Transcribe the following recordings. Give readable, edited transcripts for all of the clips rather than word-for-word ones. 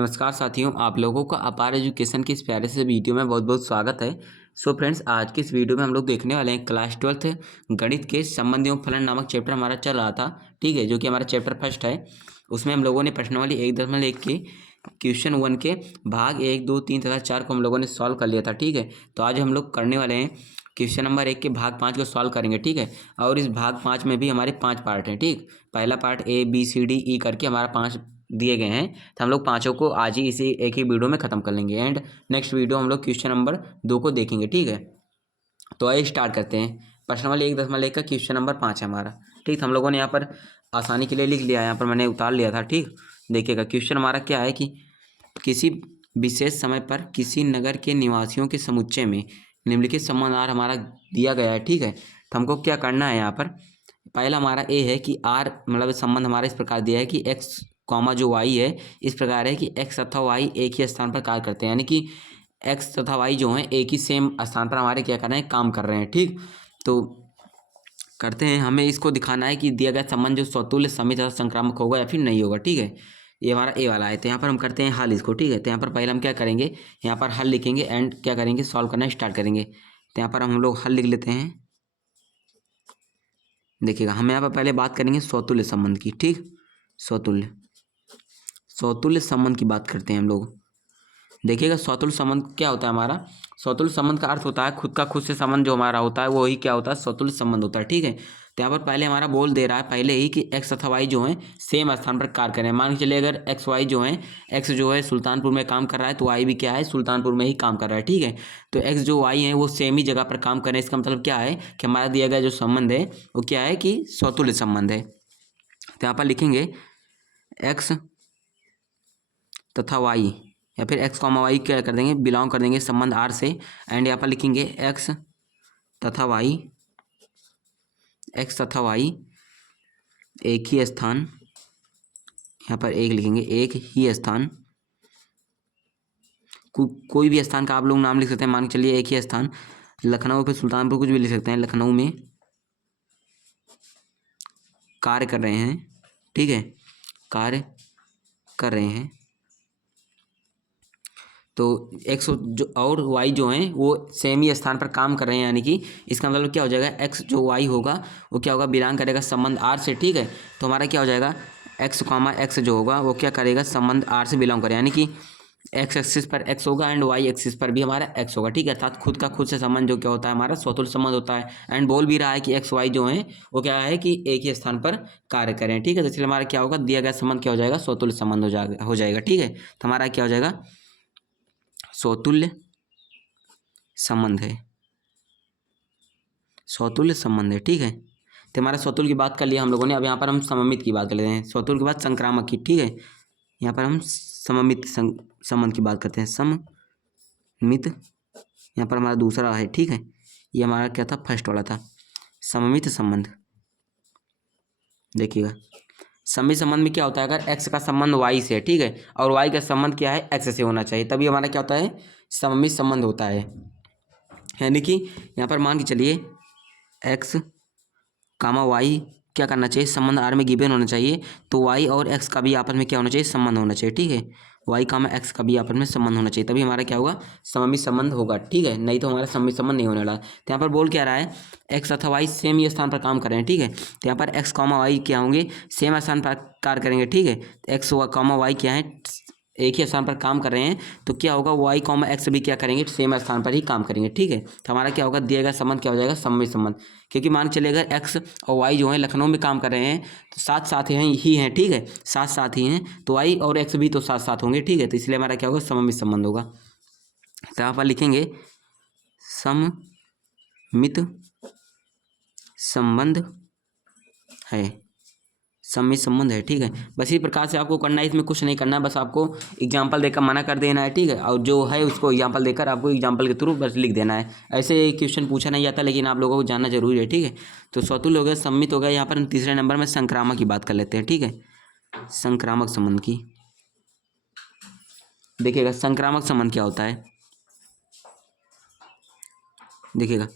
नमस्कार साथियों, आप लोगों का अपार एजुकेशन की इस प्यारे से वीडियो में बहुत बहुत स्वागत है। सो फ्रेंड्स, आज की इस वीडियो में हम लोग देखने वाले हैं क्लास 12th गणित के संबंध एवं फलन नामक चैप्टर हमारा चल रहा था। ठीक है, जो कि हमारा चैप्टर फर्स्ट है। उसमें हम लोगों ने प्रश्नावली 1.1 के क्वेश्चन 1 के भाग 1, 2, 3 तथा 4 को हम लोगों ने सॉल्व कर लिया था। ठीक है, तो आज हम लोग करने वाले हैं क्वेश्चन नंबर 1 के भाग 5 को सॉल्व करेंगे। ठीक है, और इस भाग 5 में भी हमारे 5 पार्ट हैं। ठीक, पहला part A B C D E करके हमारा 5 दिए गए हैं। तो हम लोग पाँचों को आज ही इसी एक ही वीडियो में ख़त्म कर लेंगे एंड नेक्स्ट वीडियो हम लोग क्वेश्चन नंबर 2 को देखेंगे। ठीक है, तो आइए स्टार्ट करते हैं। प्रश्नावली 1.1 का क्वेश्चन नंबर 5 है हमारा। ठीक, तो हम लोगों ने यहाँ पर आसानी के लिए लिख लिया, यहाँ पर मैंने उतार लिया था। ठीक, देखिएगा क्वेश्चन हमारा क्या है कि किसी विशेष समय पर किसी नगर के निवासियों के समुच्चय में निम्नलिखित संबंध आर हमारा दिया गया है। ठीक है, तो हमको क्या करना है, यहाँ पर पहला हमारा ए है कि आर मतलब संबंध हमारा इस प्रकार दिया है कि एक्स कॉमा जो वाई है इस प्रकार है कि एक्स तथा वाई एक ही स्थान पर कार्य करते हैं, यानी कि एक्स तथा वाई जो हैं एक ही सेम स्थान पर हमारे क्या कर रहे हैं, काम कर रहे हैं। ठीक, तो करते हैं। हमें इसको दिखाना है कि दिया गया संबंध जो स्वतुल्य समित तथा संक्रामक होगा या फिर नहीं होगा। ठीक है, ये हमारा ए वाला है। तो यहाँ पर हम करते हैं हल इसको। ठीक है, तो यहाँ पर पहले हम क्या करेंगे, यहाँ पर हल लिखेंगे एंड क्या करेंगे, सॉल्व करना स्टार्ट करेंगे। तो यहाँ पर हम लोग हल लिख लेते हैं। देखिएगा, हम यहाँ पर पहले बात करेंगे स्वतुल्य संबंध की। ठीक, स्वतुल्य संबंध की बात करते हैं हम लोग। देखिएगा, स्वतुल्य संबंध क्या होता है हमारा। स्वतुल्य संबंध का अर्थ होता है खुद का खुद से संबंध जो हमारा होता है वो ही क्या होता है, स्वतुल्य संबंध होता है। ठीक है, तो यहाँ पर पहले हमारा बोल दे रहा है पहले ही कि एक्स तथा वाई जो है सेम स्थान पर कार्य करें। मान के चलिए अगर एक्स वाई जो है, एक्स जो है सुल्तानपुर में काम कर रहा है तो वाई भी क्या है, सुल्तानपुर में ही काम कर रहा है। ठीक है, तो एक्स जो वाई है वो सेम ही जगह पर काम कर रहे हैं। इसका मतलब क्या है कि हमारा दिया गया जो संबंध है वो क्या है कि स्वतुल्य संबंध है। तो यहाँ पर लिखेंगे एक्स तथा वाई या फिर एक्स कॉमा वाई क्या कर देंगे, बिलोंग कर देंगे संबंध आर से। एंड यहाँ पर लिखेंगे एक्स तथा वाई एक ही स्थान, यहाँ पर एक लिखेंगे, एक ही स्थान, कोई भी स्थान का आप लोग नाम लिख सकते हैं। मान के चलिए एक ही स्थान लखनऊ फिर सुल्तानपुर कुछ भी लिख सकते हैं, लखनऊ में कार्य कर रहे हैं। ठीक है, कार्य कर रहे हैं। तो एक्स जो और वाई जो हैं वो सेम ही स्थान पर काम कर रहे हैं, यानी कि इसका मतलब क्या हो जाएगा, एक्स जो वाई होगा वो क्या होगा, बिलोंग करेगा संबंध आर से। ठीक है, तो हमारा क्या हो जाएगा, एक्स कॉमा एक्स जो होगा वो क्या करेगा, संबंध आर से बिलोंग करेगा, यानी कि एक्स एक्सिस पर एक्स होगा एंड वाई एक्सिस पर भी हमारा एक्स होगा। ठीक है, अर्थात खुद का खुद से संबंध जो क्या होता है हमारा स्वतुल्य संबंध होता है। एंड बोल भी रहा है कि एक्स वाई जो है वो क्या है कि एक ही स्थान पर कार्य करें। ठीक है, तो इसलिए हमारा क्या होगा, दिया गया संबंध क्या हो जाएगा, स्वतुल्य संबंध हो जाएगा। ठीक है, तो हमारा क्या हो जाएगा, स्वतुल्य संबंध है, स्वतुल्य संबंध है। ठीक है, तो हमारा स्वतुल्य की बात कर लिया हम लोगों ने। अब यहाँ पर हम सममित की बात कर लेते हैं, स्वतुल्य के बाद संक्रामक की। ठीक है, यहाँ पर हम सममित संबंध की बात करते हैं, सममित यहाँ पर हमारा दूसरा है। ठीक है, ये हमारा क्या था, फर्स्ट वाला था सममित संबंध। देखिएगा, सममित संबंध में क्या होता है, अगर एक्स का संबंध वाई से है, ठीक है, और वाई का संबंध क्या है, एक्स से होना चाहिए, तभी हमारा क्या होता है, सममित संबंध होता है। यानी कि यहाँ पर मान के चलिए एक्स कामा वाई क्या करना चाहिए, संबंध आर में गिवन होना चाहिए, तो वाई और एक्स का भी आपस में क्या होना चाहिए, संबंध होना चाहिए। ठीक है, वाई कामा एक्स का भी आपस में संबंध होना चाहिए, तभी हमारा क्या होगा, सममित संबंध होगा। ठीक है, नहीं तो हमारा सममित संबंध नहीं होने वाला। तो यहाँ पर बोल क्या रहा है, एक्स तथा वाई सेम ही स्थान पर काम कर रहे हैं। ठीक है, तो यहाँ पर एक्स कामा वाई क्या होंगे, सेम स्थान पर कार्य करेंगे। ठीक है, एक्स कामा वाई क्या है, एक ही स्थान पर काम कर रहे हैं, तो क्या होगा, वाई कॉमा एक्स भी क्या करेंगे, सेम स्थान पर ही काम करेंगे। ठीक है, तो हमारा क्या होगा, दिया गया संबंध क्या हो जाएगा, सममित संबंध। क्योंकि मान के चलिए अगर एक्स और वाई जो है लखनऊ में काम कर रहे हैं तो साथ साथ ही हैं। ठीक है, साथ साथ ही हैं, तो वाई और एक्स भी तो साथ साथ होंगे। ठीक है, तो इसलिए हमारा क्या होगा, सममित संबंध होगा। तो यहाँ पर लिखेंगे सममित संबंध है, सममित संबंध है। ठीक है, बस इसी प्रकार से आपको करना है, इसमें कुछ नहीं करना है, बस आपको एग्जाम्पल देकर मना कर देना है। ठीक है, और जो है उसको एग्जाम्पल देकर आपको एग्जाम्पल के थ्रू बस लिख देना है। ऐसे क्वेश्चन पूछा नहीं जाता, लेकिन आप लोगों को जानना जरूरी है। ठीक है, तो स्वतुल्य हो गया, सम्मित हो गया। यहाँ पर हम तीसरे नंबर में संक्रामक की बात कर लेते हैं। ठीक है, संक्रामक संबंध की देखिएगा, संक्रामक संबंध क्या होता है। देखिएगा,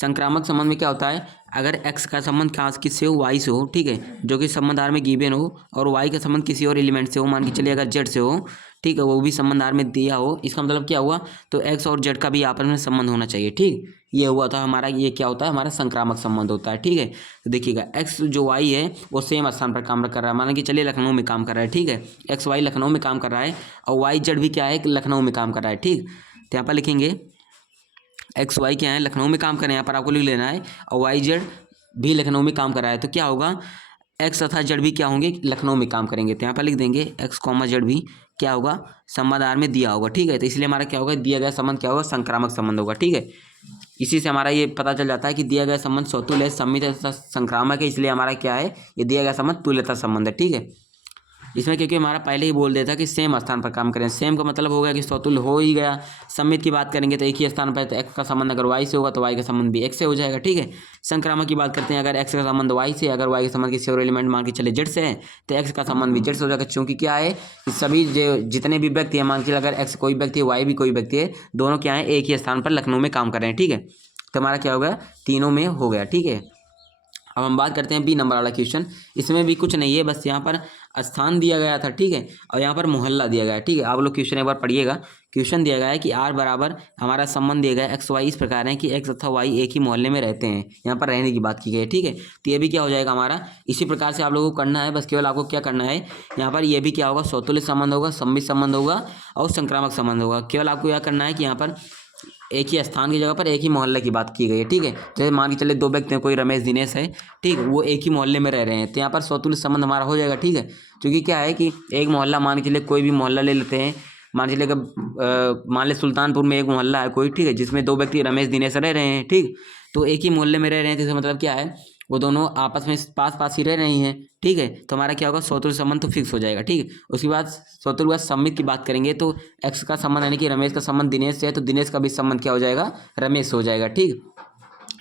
संक्रामक संबंध में क्या होता है, अगर x का संबंध खास किससे हो, y से हो, ठीक है, जो कि संबंध आर में गिवन हो, और y का संबंध किसी और एलिमेंट से हो, मान के चलिए अगर z से हो, ठीक है, वो भी संबंध आर में दिया हो, इसका मतलब क्या हुआ, तो x और z का भी आपस में संबंध होना चाहिए। ठीक, ये हुआ था हमारा, ये क्या होता है, हमारा संक्रामक संबंध होता है। ठीक है, तो देखिएगा x जो y है वो सेम स्थान पर काम कर रहा है, मान कि चलिए लखनऊ में काम कर रहा है। ठीक है, एक्स वाई लखनऊ में काम कर रहा है और वाई जेड भी क्या है, लखनऊ में काम कर रहा है। ठीक, तो यहाँ पर लिखेंगे एक्स वाई क्या है, लखनऊ में काम कर रहे हैं, यहाँ पर आपको लिख लेना है, और वाई जेड भी लखनऊ में काम कर रहा है, तो क्या होगा, एक्स तथा जेड भी क्या होंगे, लखनऊ में काम करेंगे। तो यहाँ पर लिख देंगे एक्स कॉमा जेड भी क्या होगा, संबंध आर में दिया होगा। ठीक है, तो इसलिए हमारा क्या होगा, दिया गया संबंध क्या होगा, संक्रामक संबंध होगा। ठीक है, इसी से हमारा ये पता चल जाता है कि दिया गया संबंध स्वतुल्य है, सममित तथा संक्रामक है, इसलिए हमारा क्या है, ये दिया गया संबंध तुल्यता संबंध है। ठीक है, इसमें क्योंकि हमारा पहले ही बोल दिया था कि सेम स्थान पर काम करें, सेम का मतलब हो गया कि स्वतुल्य हो ही गया। सम्मित की बात करेंगे तो एक ही स्थान पर, तो एक्स का संबंध अगर वाई से होगा तो वाई का संबंध भी एक्स से हो जाएगा। ठीक है, संक्रामक की बात करते हैं, अगर एक्स का संबंध वाई से, अगर वाई का संबंध किसी और एलिमेंट मान के चले जेड से है, तो एक्स का संबंध भी जेड से हो जाएगा। क्योंकि क्या है कि सभी जितने भी व्यक्ति हैं, मान के चलिए अगर एक्स कोई व्यक्ति है, वाई भी कोई व्यक्ति है, दोनों क्या है, एक ही स्थान पर लखनऊ में काम कर रहे हैं। ठीक है, तो हमारा क्या हो गया, तीनों में हो गया। ठीक है, अब हम बात करते हैं बी नंबर वाला क्वेश्चन। इसमें भी कुछ नहीं है, बस यहाँ पर स्थान दिया गया था। ठीक है, और यहाँ पर मोहल्ला दिया गया है। ठीक है, आप लोग क्वेश्चन एक बार पढ़िएगा। क्वेश्चन दिया गया है कि आर बराबर हमारा संबंध दिया गया है एक्स वाई इस प्रकार है कि एक्स तथा वाई एक ही मोहल्ले में रहते हैं, यहाँ पर रहने की बात की गई है। ठीक है, तो ये भी क्या हो जाएगा हमारा, इसी प्रकार से आप लोगों को करना है। बस केवल आपको क्या करना है, यहाँ पर ये भी क्या होगा, स्वतुल्य संबंध होगा, सम्मित संबंध होगा और संक्रामक संबंध होगा। केवल आपको यह करना है कि यहाँ पर एक ही स्थान की जगह पर एक ही मोहल्ले की बात की गई है। ठीक है, जैसे मान के चले दो व्यक्ति हैं, कोई रमेश दिनेश है, ठीक, वो एक ही मोहल्ले में रह रहे हैं, तो यहाँ पर स्वतुल्य संबंध हमारा हो जाएगा। ठीक है, क्योंकि क्या है कि एक मोहल्ला, मान के चले कोई भी मोहल्ला ले लेते हैं, मान के चलिए मान ले सुल्तानपुर में एक मोहल्ला है कोई, ठीक है, जिसमें दो व्यक्ति रमेश दिनेश रह रहे हैं। ठीक, तो एक ही मोहल्ले में रह रहे हैं, तो इसका मतलब क्या है, वो दोनों आपस में पास पास ही रह रही हैं। ठीक है, तो हमारा क्या होगा, स्वतुल्य संबंध तो फिक्स हो जाएगा। ठीक है, उसके बाद स्वतुल्य सम्मित की बात करेंगे, तो एक्स का संबंध यानी कि रमेश का संबंध दिनेश से है, तो दिनेश का भी संबंध क्या हो जाएगा, रमेश हो जाएगा। ठीक,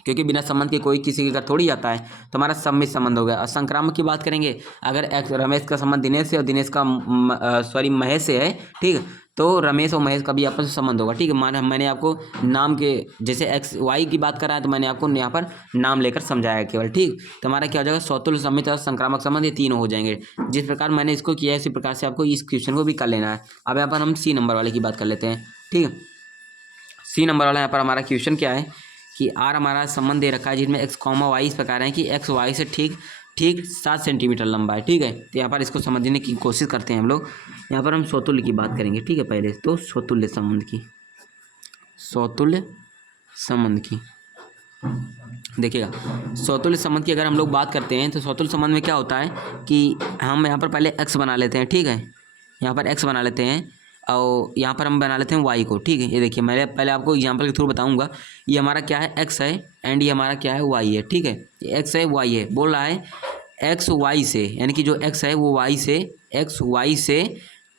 क्योंकि बिना संबंध के कोई किसी के घर थोड़ी आता है, तो हमारा सम्मित संबंध हो गया। और संक्रामक की बात करेंगे, अगर एक्स रमेश का संबंध दिनेश से और दिनेश का महेश से है, ठीक, तो रमेश और महेश का भी आपस में संबंध होगा। ठीक है, मैंने आपको नाम के, जैसे एक्स वाई की बात कर रहा है, तो मैंने आपको यहाँ पर नाम लेकर समझाया केवल। ठीक, तो हमारा क्या हो जाएगा, स्वतुल्य सम्मित और संक्रामक संबंध, ये तीनों हो जाएंगे। जिस प्रकार मैंने इसको किया है, इसी प्रकार से आपको इस क्वेश्चन को भी कर लेना है। अब यहाँ पर हम सी नंबर वाले की बात कर लेते हैं। ठीक है, सी नंबर वाला यहाँ पर हमारा क्वेश्चन क्या है कि आर हमारा संबंध दे रखा है, जिसमें एक्स कॉमा वाई इस प्रकार है कि एक्स वाई से ठीक 7 सेंटीमीटर लंबा है। ठीक है, तो यहाँ पर इसको समझने की कोशिश करते हैं हम लोग। यहाँ पर हम स्वतुल्य की बात करेंगे। ठीक है, पहले तो स्वतुल्य संबंध की, स्वतुल्य संबंध की देखिएगा, स्वतुल्य संबंध की अगर हम लोग बात करते हैं, तो स्वतुल्य संबंध में क्या होता है कि हम यहाँ पर पहले एक्स बना लेते हैं। ठीक है, यहाँ पर एक्स बना लेते हैं और यहाँ पर हम बना लेते हैं वाई को। ठीक है, ये देखिए, मैं पहले आपको एग्जांपल के थ्रू बताऊंगा। ये हमारा क्या है, एक्स है, एंड ये हमारा क्या है, वाई है। ठीक है, ये एक्स है, वाई है, बोल रहा है एक्स वाई से, यानी कि जो एक्स है वो वाई से, एक्स वाई से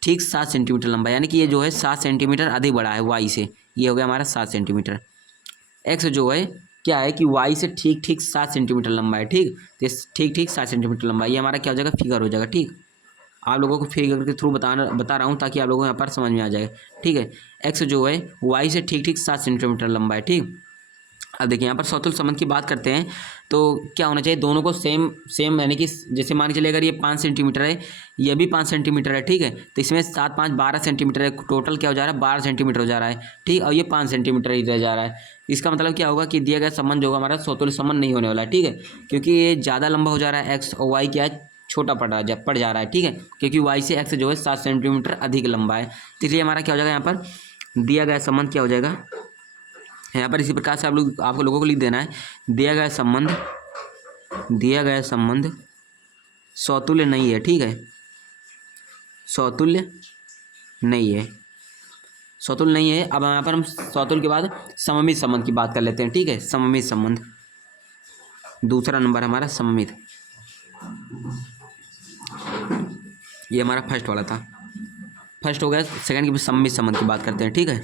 ठीक 7 सेंटीमीटर लंबा, यानी कि ये जो है 7 सेंटीमीटर अधिक बड़ा है वाई से, ये हो गया हमारा 7 सेंटीमीटर। एक्स जो है क्या है कि वाई से ठीक 7 सेंटीमीटर लंबा है। ठीक, तो ठीक 7 सेंटीमीटर लंबा, ये हमारा क्या हो जाएगा, फिगर हो जाएगा। ठीक, आप लोगों को फिगर के थ्रू बता रहा हूँ ताकि आप लोगों को यहाँ पर समझ में आ जाए। ठीक है, एक्स जो है वाई से ठीक 7 सेंटीमीटर लंबा है। ठीक, अब देखिए यहाँ पर स्वतुल्य संबंध की बात करते हैं, तो क्या होना चाहिए, दोनों को सेम यानी कि जैसे मान के चलिए अगर ये 5 सेंटीमीटर है, ये भी 5 सेंटीमीटर है। ठीक है, तो इसमें 7 5 12 सेंटीमीटर है, टोटल क्या हो जा रहा है, 12 सेंटीमीटर हो जा रहा है। ठीक, और ये 5 सेंटीमीटर ही रह जा रहा है। इसका मतलब क्या होगा कि दिया गया संबंध जो होगा हमारा स्वतुल्य संबंध नहीं होने वाला है। ठीक है, क्योंकि ये ज़्यादा लंबा हो जा रहा है एक्स, और वाई क्या है, छोटा पड़ जा रहा है। ठीक है, क्योंकि वाई से एक्स जो है 7 सेंटीमीटर अधिक लंबा है, तो इसलिए हमारा क्या हो जाएगा, यहाँ पर दिया गया संबंध क्या हो जाएगा, यहाँ पर इसी प्रकार से आप लोगों को लिख देना है, दिया गया संबंध स्वतुल्य नहीं है। ठीक है, स्वतुल्य नहीं है, स्वतुल्य नहीं है। अब यहाँ पर हम स्वतुल्य के बाद सममित संबंध की बात कर लेते हैं। ठीक है, सममित संबंध, दूसरा नंबर हमारा सममित, ये हमारा फर्स्ट वाला था, फर्स्ट हो गया। सेकंड की सममित संबंध की बात करते हैं। ठीक है,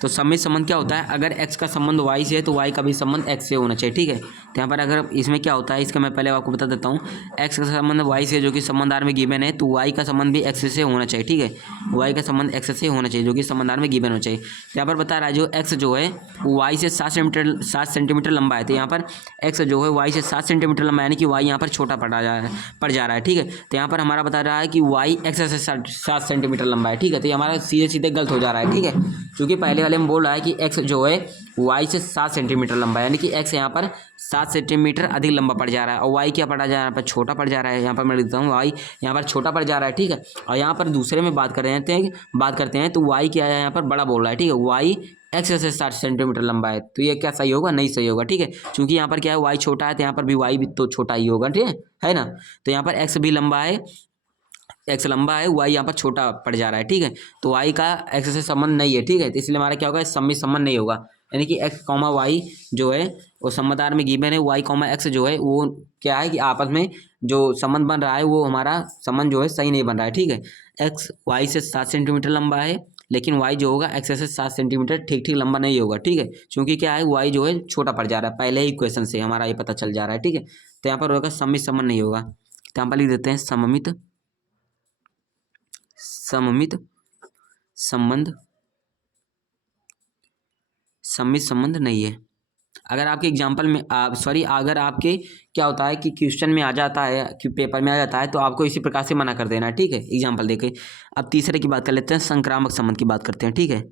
तो सममित संबंध क्या होता है, अगर x का संबंध y से है तो y का भी संबंध x से होना चाहिए, ठीक है। तो यहाँ पर अगर इसमें क्या होता है, इसका मैं पहले आपको बता देता हूँ। x का संबंध y से जो कि संबंधार में गिवन है, तो y का संबंध भी x से होना चाहिए, ठीक है। y का संबंध x से होना चाहिए जो कि संबंधार में गिवन होना चाहिए। तो यहाँ पर बता रहा है जो x जो है y से 7 सेंटीमीटर लंबा है, तो यहाँ पर x जो है y से 7 सेंटीमीटर लंबा है, यानी कि y यहाँ पर छोटा पड़ जा रहा है, ठीक है। तो यहाँ पर हमारा बता रहा है कि y x से 7 सेंटीमीटर लंबा है, ठीक है। तो ये हमारा सीधे सीधे गलत हो जा रहा है, ठीक है, क्योंकि पहले वाले में बोल रहा है कि x जो है y से 7 सेंटीमीटर लंबा है, यानी कि x यहाँ पर 7 सेंटीमीटर अधिक लंबा पड़ जा रहा है, और y क्या पड़ा जा रहा है, यहाँ पर छोटा पड़ जा रहा है। यहाँ पर मैं लिखता हूँ y यहाँ पर छोटा पड़ जा रहा है, ठीक है। और यहाँ पर दूसरे में बात करते हैं तो y क्या है, यहाँ पर बड़ा बोल रहा है, ठीक है। y x से 7 सेंटीमीटर लंबा है, तो ये क्या सही होगा, नहीं सही होगा, ठीक है। क्योंकि यहाँ पर क्या है y छोटा है, तो यहाँ पर भी y भी तो छोटा ही होगा, ठीक है ना। तो यहाँ पर x भी लंबा है, x लंबा है, y यहाँ पर छोटा पड़ जा रहा है, ठीक है। तो y का x से संबंध नहीं है, ठीक है। तो इसलिए हमारा क्या होगा, सममित संबंध नहीं होगा, यानी कि x कॉमा y जो है वो संबंधार में गिवन है, y कॉमा x जो है वो क्या है कि आपस में जो संबंध बन रहा है वो हमारा संबंध जो है सही नहीं बन रहा है, ठीक है। x y से 7 सेंटीमीटर लंबा है, लेकिन y जो होगा x से 7 सेंटीमीटर ठीक ठीक लंबा नहीं होगा, ठीक है। क्योंकि क्या है y जो है छोटा पड़ जा रहा है, पहले ही क्वेश्चन से हमारा ये पता चल जा रहा है, ठीक है। तो यहाँ पर होगा सममित संबंध नहीं होगा। तो यहाँ पर लिख देते हैं सममित संबंध, सममित संबंध नहीं है। अगर आपके एग्जाम्पल में अगर आपके क्या होता है कि क्वेश्चन में आ जाता है, कि पेपर में आ जाता है, तो आपको इसी प्रकार से मना कर देना है, ठीक है, एग्जाम्पल देके। अब तीसरे की बात कर लेते हैं, संक्रामक संबंध की बात करते हैं, ठीक है।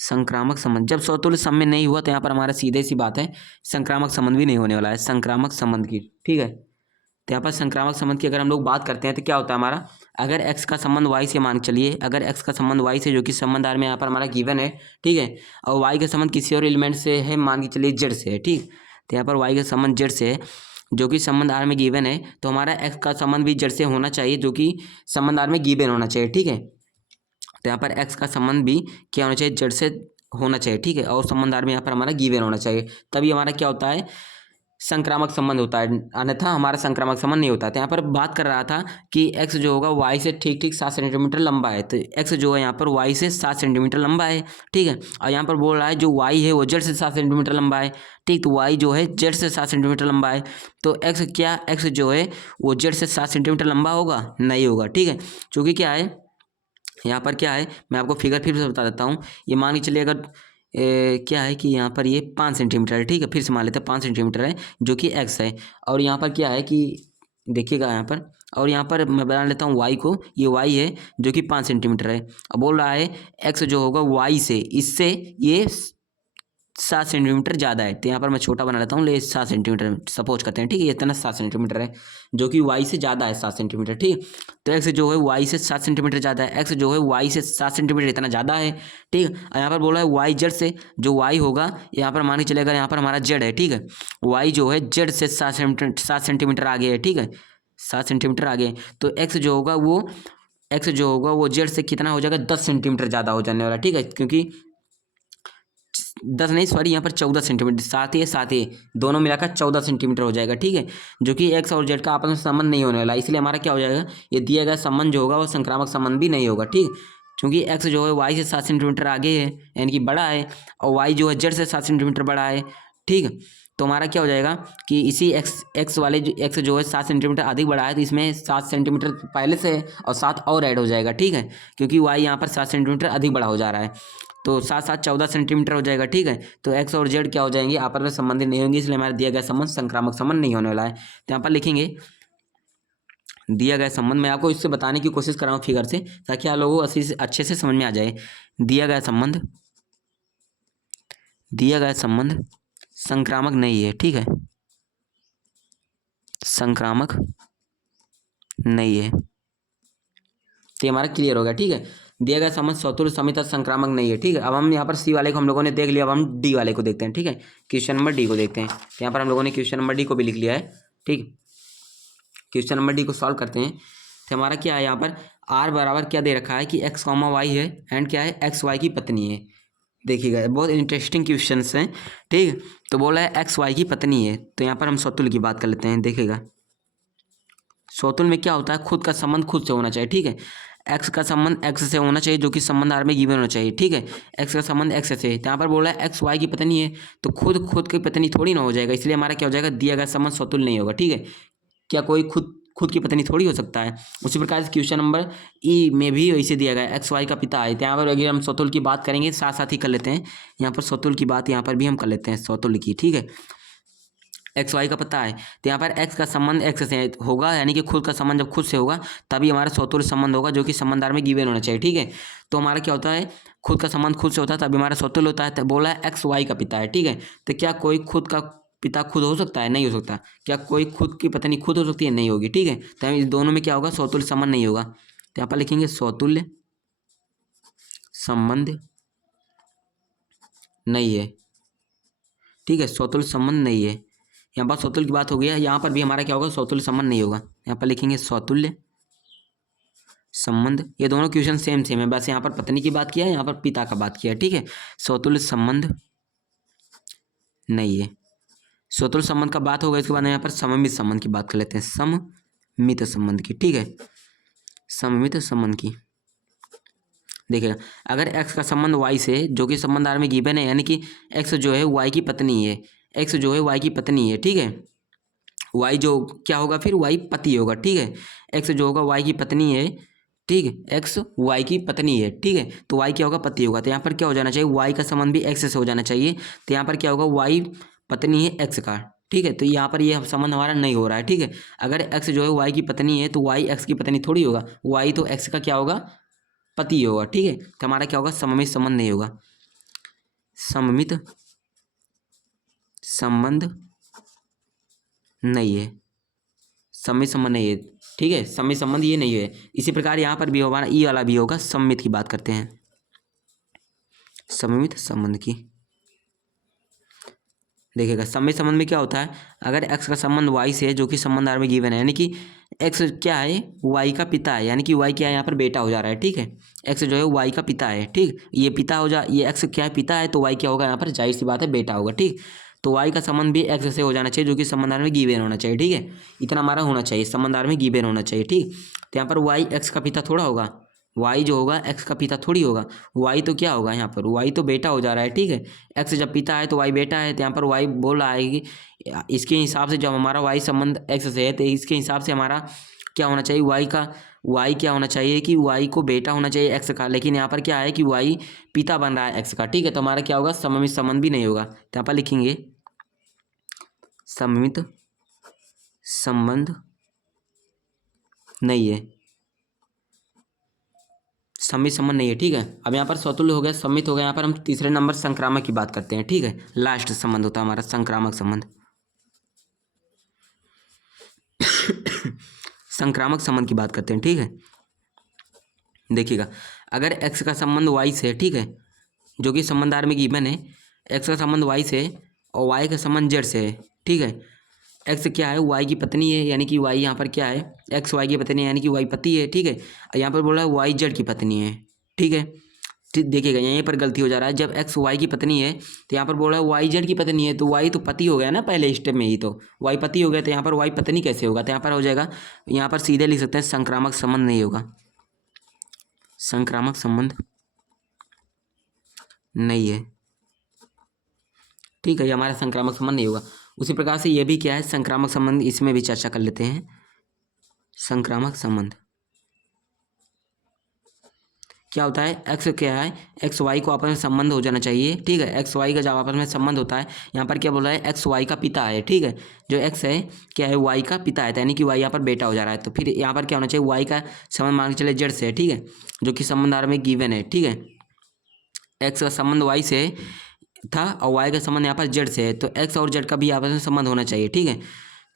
संक्रामक संबंध जब समतुल्य समय नहीं हुआ, तो यहाँ पर हमारा सीधे सी बात है, संक्रामक संबंध भी नहीं होने वाला है, संक्रामक संबंध की, ठीक है। तो यहाँ पर संक्रामक संबंध की अगर हम लोग बात करते हैं तो क्या होता है हमारा, अगर x का संबंध y से मान चलिए, अगर x का संबंध y से जो कि संबंधार में यहाँ पर हमारा गिवन है, ठीक है, और y का संबंध किसी और एलिमेंट से है, मान के चलिए z से है, ठीक। तो यहाँ पर y का संबंध z से है जो कि संबंधार में गिवन है, तो हमारा x का संबंध भी z से होना चाहिए जो कि संबंधार में गिवन होना चाहिए, ठीक है। तो यहाँ पर x का संबंध भी क्या होना चाहिए, z से होना चाहिए, ठीक है, और संबंधार में यहाँ पर हमारा गिवन होना चाहिए, तभी हमारा क्या होता है, संक्रामक संबंध होता है, अन्यथा हमारा संक्रामक संबंध नहीं होता। तो यहाँ पर बात कर रहा था कि x जो होगा y से ठीक ठीक 7 सेंटीमीटर लंबा है, तो x जो है यहाँ पर y से 7 सेंटीमीटर लंबा है, ठीक है। और यहाँ पर बोल रहा है जो y है वो z से 7 सेंटीमीटर लंबा है, ठीक। तो y जो है z से 7 सेंटीमीटर लंबा है, तो x जो है वो z से 7 सेंटीमीटर लंबा होगा, नहीं होगा, ठीक है। क्योंकि क्या है यहाँ पर, क्या है मैं आपको फिगर फिर से बता देता हूँ। ये मान के चलिए अगर क्या है कि यहाँ पर ये 5 सेंटीमीटर है, ठीक है, फिर से मान लेते हैं 5 सेंटीमीटर है जो कि x है, और यहाँ पर क्या है कि देखिएगा यहाँ पर, और यहाँ पर मैं बना लेता हूँ y को, ये y है जो कि 5 सेंटीमीटर है। अब बोल रहा है x जो होगा y से, इससे ये 7 सेंटीमीटर ज़्यादा है, तो यहाँ पर मैं छोटा बना लेता हूँ, ले 7 सेंटीमीटर सपोज करते हैं, ठीक है। ये इतना 7 सेंटीमीटर है जो कि y से ज़्यादा है 7 सेंटीमीटर, ठीक। तो x जो है y से 7 सेंटीमीटर ज़्यादा है, x जो है y से 7 सेंटीमीटर इतना ज़्यादा है, ठीक। और यहाँ पर बोला है y z से, जो y होगा यहाँ पर मान के चलेगा, यहाँ पर हमारा z है, ठीक है, y जो है z से 7 सेंटीमीटर आगे है, ठीक है, 7 सेंटीमीटर आगे है। तो x जो होगा वो z से कितना हो जाएगा, 10 सेंटीमीटर ज़्यादा हो जाने वाला, ठीक है। क्योंकि 10 नहीं, सॉरी, यहाँ पर 14 सेंटीमीटर, साथ ही दोनों मिलाकर 14 सेंटीमीटर हो जाएगा, ठीक है, जो कि x और z का आपस में संबंध नहीं होने वाला, इसलिए हमारा क्या हो जाएगा, ये दिया गया संबंध जो होगा वो संक्रामक संबंध भी नहीं होगा, ठीक। क्योंकि x जो है y से 7 सेंटीमीटर आगे है, यानी कि बड़ा है, और y जो है z से 7 सेंटीमीटर बड़ा है, ठीक। तो हमारा क्या हो जाएगा कि इसी x जो है 7 सेंटीमीटर अधिक बड़ा है, तो इसमें 7 सेंटीमीटर पहले से है और 7 और ऐड हो जाएगा, ठीक है, क्योंकि y यहाँ पर 7 सेंटीमीटर अधिक बड़ा हो जा रहा है, तो 7 14 सेंटीमीटर हो जाएगा, ठीक है। तो x और z क्या हो जाएंगे, आपस में संबंधित नहीं होंगे, इसलिए हमारा दिया गया संबंध संक्रामक संबंध नहीं होने वाला है। तो यहाँ पर लिखेंगे दिया गया संबंध, मैं आपको इससे बताने की कोशिश कर रहा हूँ फिगर से, ताकि आप लोगों को अच्छे से समझ में आ जाए। दिया गया संबंध संक्रामक नहीं है, ठीक है, संक्रामक नहीं है, तो हमारा क्लियर हो गया, ठीक है। दिया गया संबंध स्वतुल्य समित संक्रामक नहीं है, ठीक है। अब हम यहाँ पर सी वाले को हम लोगों ने देख लिया, अब हम डी वाले को देखते हैं, ठीक है, क्वेश्चन नंबर डी को देखते हैं। तो यहाँ पर हम लोगों ने क्वेश्चन नंबर डी को भी लिख लिया है, ठीक। क्वेश्चन नंबर डी को सॉल्व करते हैं। तो हमारा क्या है, यहाँ पर r बराबर क्या दे रखा है कि x, y है, एंड क्या है, x y की पत्नी है। देखिएगा बहुत इंटरेस्टिंग क्वेश्चन हैं, ठीक। तो बोला है x y की पत्नी है, तो यहाँ पर हम स्वतुल्य की बात कर लेते हैं। देखिएगा स्वतुल्य में क्या होता है, खुद का संबंध खुद से होना चाहिए, ठीक है। एक्स का संबंध एक्स से होना चाहिए जो कि संबंध आर में गिवन होना चाहिए, ठीक है। एक्स का संबंध एक्स से, यहाँ पर बोला है एक्स वाई की पत्नी है, तो खुद खुद की पत्नी थोड़ी ना हो जाएगा, इसलिए हमारा क्या हो जाएगा, दिया गया संबंध स्वतुल्य नहीं होगा, ठीक है। क्या कोई खुद खुद की पत्नी थोड़ी हो सकता है। उसी प्रकार से क्वेश्चन नंबर ई में भी वैसे दिया गया है, एक्स वाई का पिता है, तो यहाँ पर अगर हम स्वतुल्य की बात करेंगे साथ साथ ही कर लेते हैं, यहाँ पर स्वतुल्य की बात यहाँ पर भी हम कर लेते हैं स्वतुल्य की, ठीक है। एक्स वाई का पता है, तो यहाँ पर एक्स का संबंध एक्स से होगा, यानी कि खुद का संबंध जब खुद से होगा तभी हमारा स्वतुल्य संबंध होगा, जो कि संबंधार में गिवन होना चाहिए, ठीक है। तो हमारा क्या होता है, खुद का संबंध खुद से होता है तभी हमारा स्वतुल्य होता है, तो बोला है एक्स वाई का पिता है, ठीक है। तो क्या कोई खुद का पिता खुद हो सकता है, नहीं हो सकता। क्या कोई खुद की पत्नी खुद हो सकती है, नहीं होगी, ठीक है। तो इस दोनों में क्या होगा, स्वतुल्य संबंध नहीं होगा, तो यहाँ पर लिखेंगे स्वतुल्य संबंध नहीं है, ठीक है। स्वतुल्य संबंध नहीं है, यहाँ पर स्वतुल्य की बात हो गई है, यहाँ पर भी हमारा क्या होगा, स्वतुल्य संबंध नहीं होगा, यहाँ पर लिखेंगे स्वतुल्य संबंध। ये दोनों क्वेश्चन सेम सेम है, बस यहाँ पर पत्नी की बात किया है, यहाँ पर पिता का बात किया है, ठीक है। स्वतुल्य संबंध नहीं है। स्वतुल्य संबंध का बात होगा, इसके बाद यहाँ पर सममित संबंध की बात कर लेते हैं, सममित संबंध की, ठीक है। सममित संबंध की देखिएगा, अगर एक्स का संबंध वाई से, जो कि संबंध आर में गिवन है, यानी कि एक्स जो है वाई की पत्नी है, एक्स जो है वाई की पत्नी है, ठीक है। वाई जो क्या होगा, फिर वाई पति होगा, ठीक है। एक्स जो होगा वाई की पत्नी है, ठीक है। एक्स वाई की पत्नी है, ठीक है, तो वाई क्या होगा, पति होगा, तो यहाँ पर क्या हो जाना चाहिए, वाई का संबंध भी एक्स से हो जाना चाहिए, तो यहाँ पर क्या होगा, वाई पत्नी है एक्स का, ठीक है। तो यहाँ पर ये संबंध हमारा नहीं हो रहा है, ठीक है। अगर एक्स जो है वाई की पत्नी है तो वाई एक्स की पत्नी थोड़ी होगा, वाई तो एक्स का क्या होगा, पति होगा, ठीक है। तो हमारा क्या होगा, सममित संबंध नहीं होगा, सममित संबंध नहीं है, सममित संबंध नहीं है, ठीक है। सममित संबंध ये नहीं है। इसी प्रकार यहाँ पर भी हमारा ई वाला भी होगा, सममित की बात करते हैं, सममित संबंध की देखिएगा। सममित संबंध में क्या होता है, अगर एक्स का संबंध वाई से है, जो कि संबंध आर में गिवन है, यानी कि एक्स क्या है, वाई का पिता है, यानी कि वाई क्या है, यहाँ पर बेटा हो जा रहा है, ठीक है। एक्स जो है वाई का पिता है, ठीक, ये पिता हो जा, ये एक्स क्या है, पिता है, तो वाई क्या होगा, यहाँ पर जाहिर सी बात है बेटा होगा, ठीक। तो वाई का संबंध भी एक्स से हो जाना चाहिए, जो कि संबंध आर में गिवन होना चाहिए, ठीक है। इतना हमारा होना चाहिए, संबंध आर में गिवन होना चाहिए, ठीक। तो यहाँ पर वाई एक्स का पिता थोड़ा होगा, वाई जो होगा एक्स का पिता थोड़ी होगा, वाई तो क्या होगा, यहाँ पर वाई तो बेटा हो जा रहा है, ठीक है। एक्स जब पिता है तो वाई बेटा है, तो यहाँ पर वाई बोल रहा है कि इसके हिसाब से जब हमारा वाई संबंध एक्स से है, तो इसके हिसाब से हमारा क्या होना चाहिए, वाई क्या होना चाहिए कि वाई को बेटा होना चाहिए एक्स का, लेकिन यहाँ पर क्या है कि वाई पिता बन रहा है एक्स का, ठीक है। तो हमारा क्या होगा, सममित संबंध भी नहीं होगा, तो यहाँ पर लिखेंगे सममित संबंध नहीं है, सममित संबंध नहीं है, ठीक है। अब यहाँ पर स्वतुल्य हो गया, सममित हो गया, यहाँ पर हम तीसरे नंबर संक्रामक की बात करते हैं, ठीक है। लास्ट संबंध होता है हमारा संक्रामक संबंध। संक्रामक संबंध की बात करते हैं, ठीक है। देखिएगा, अगर एक्स का संबंध वाई से है, ठीक है, जो कि संबंध आर में गिवन है, एक्स का संबंध वाई से और वाई का संबंध जेड से है, ठीक है। एक्स क्या है, वाई की पत्नी है, यानी कि वाई यहाँ पर क्या है, एक्स वाई की पत्नी है, यानी कि वाई पति है, ठीक है। यहाँ पर बोला है वाई जेड की पत्नी है, ठीक है। ठीक, देखिएगा यहीं पर गलती हो जा रहा है, जब एक्स वाई की पत्नी है तो यहाँ पर बोला है वाई जेड की पत्नी है, तो वाई तो पति हो गया ना, पहले स्टेप में ही तो वाई पति हो गया, तो यहाँ पर वाई पत्नी कैसे होगा, तो यहाँ पर हो जाएगा, यहाँ पर सीधे लिख सकते हैं संक्रामक संबंध नहीं होगा, संक्रामक संबंध नहीं है, ठीक है। ये हमारा संक्रामक संबंध नहीं होगा। उसी प्रकार से ये भी क्या है, संक्रामक संबंध, इसमें भी चर्चा कर लेते हैं। संक्रामक संबंध क्या होता है, एक्स क्या है, एक्स वाई को आपस में संबंध हो जाना चाहिए, ठीक है। एक्स वाई का जब आपस में संबंध होता है, यहाँ पर क्या बोला है, एक्स वाई का पिता है, ठीक है। जो एक्स है क्या है, वाई का पिता है, यानी कि वाई यहाँ पर बेटा हो जा रहा है, तो फिर यहाँ पर क्या होना चाहिए, वाई का संबंध मान के चले जेड से है, ठीक है, जो कि संबंध आर में गिवन है, ठीक है। एक्स का संबंध वाई से था और वाई का संबंध यहाँ पर जेड से है, तो एक्स और जेड का भी आपस में संबंध होना चाहिए, ठीक है।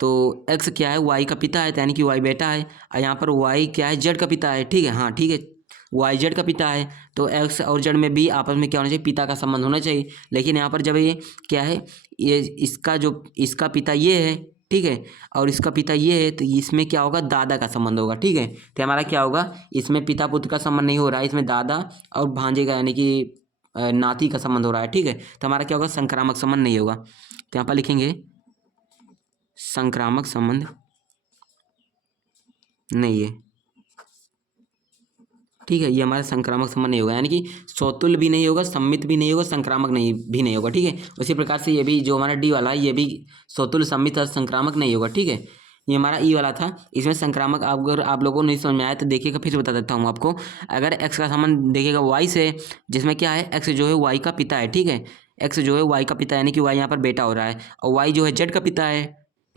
तो एक्स क्या है, वाई का पिता है, यानी कि वाई बेटा है, और यहाँ पर वाई क्या है, जेड का पिता है, ठीक है। हाँ ठीक है, वाई जेड का पिता है, तो एक्स और जेड में भी आपस में क्या होना चाहिए, पिता का संबंध होना चाहिए। लेकिन यहाँ पर जब ये क्या है, ये इसका पिता ये है, ठीक है, और इसका पिता ये है, तो इसमें क्या होगा, दादा का संबंध होगा, ठीक है। तो हमारा क्या होगा, इसमें पिता पुत्र का संबंध नहीं हो रहा है, इसमें दादा और भांजे का यानी कि नाती का संबंध हो रहा है, ठीक है। तो हमारा क्या होगा, संक्रामक संबंध नहीं होगा, तो यहाँ पर लिखेंगे संक्रामक संबंध नहीं है, ठीक है, ये हमारा संक्रामक संबंध नहीं होगा, यानी कि सौतुल्य भी नहीं होगा, सम्मित भी नहीं होगा, संक्रामक नहीं भी नहीं होगा। ठीक है, उसी प्रकार से ये भी जो हमारा डी वाला है ये भी सौतुल्य, सम्मित और संक्रामक नहीं होगा। ठीक है, ये हमारा ई वाला था, इसमें संक्रामक। अगर आप लोगों को नहीं समझ में आया तो देखिएगा, फिर बता देता हूँ आपको। अगर एक्स का संबंध देखिएगा वाई से, जिसमें क्या है एक्स जो है वाई का पिता है। ठीक है, एक्स जो है वाई का पिता, यानी कि वाई यहाँ पर बेटा हो रहा है, और वाई जो है जेड का पिता है।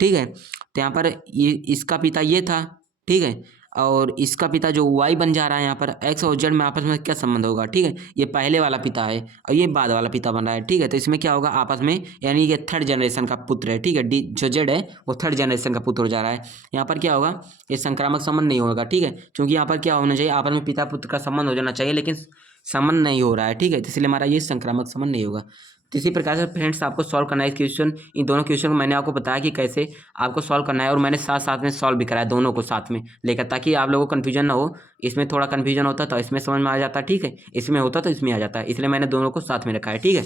ठीक है, तो यहाँ पर ये इसका पिता ये था। ठीक है, और इसका पिता जो वाई बन जा रहा है, यहाँ पर एक्स और जेड में आपस में क्या संबंध होगा। ठीक है, ये पहले वाला पिता है और ये बाद वाला पिता बन रहा है। ठीक है, तो इसमें क्या होगा आपस में, यानी ये थर्ड जनरेशन का पुत्र है। ठीक है, डी जो जेड है वो थर्ड जनरेशन का पुत्र हो जा रहा है। यहाँ पर क्या होगा, ये संक्रामक संबंध नहीं होगा। ठीक है, क्योंकि यहाँ पर क्या होना चाहिए, आपस में पिता पुत्र का संबंध हो जाना चाहिए, लेकिन संबंध नहीं हो रहा है। ठीक है, तो इसलिए हमारा ये संक्रामक संबंध नहीं होगा। तो इसी प्रकार से फ्रेंड्स आपको सॉल्व करना है इस क्वेश्चन। इन दोनों क्वेश्चन को मैंने आपको बताया कि कैसे आपको सॉल्व करना है, और मैंने साथ साथ में सॉल्व भी कराया दोनों को साथ में लेकर, ताकि आप लोगों को कन्फ्यूजन ना हो। इसमें थोड़ा कन्फ्यूजन होता तो इसमें समझ में आ जाता, ठीक है, इसमें होता तो इसमें आ जाता है, इसलिए मैंने दोनों को साथ में रखा है। ठीक है,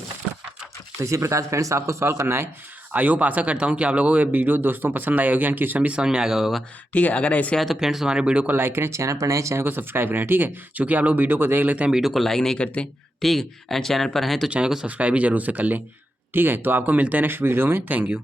तो इसी प्रकार से फ्रेंड्स आपको सॉल्व करना है। आई होप आशा करता हूँ कि आप लोगों को ये वीडियो दोस्तों पसंद आई होगी एंड क्वेश्चन भी समझ में आ गया होगा। ठीक है, अगर ऐसे आए तो फ्रेंड्स हमारे वीडियो को लाइक करें, चैनल पर नए चैनल को सब्सक्राइब करें। ठीक है, क्योंकि आप लोग वीडियो को देख लेते हैं, वीडियो को लाइक नहीं करते। ठीक है, एंड चैनल पर हैं तो चैनल को सब्सक्राइब भी जरूर से कर लें। ठीक है, तो आपको मिलते हैं नेक्स्ट वीडियो में। Thank you.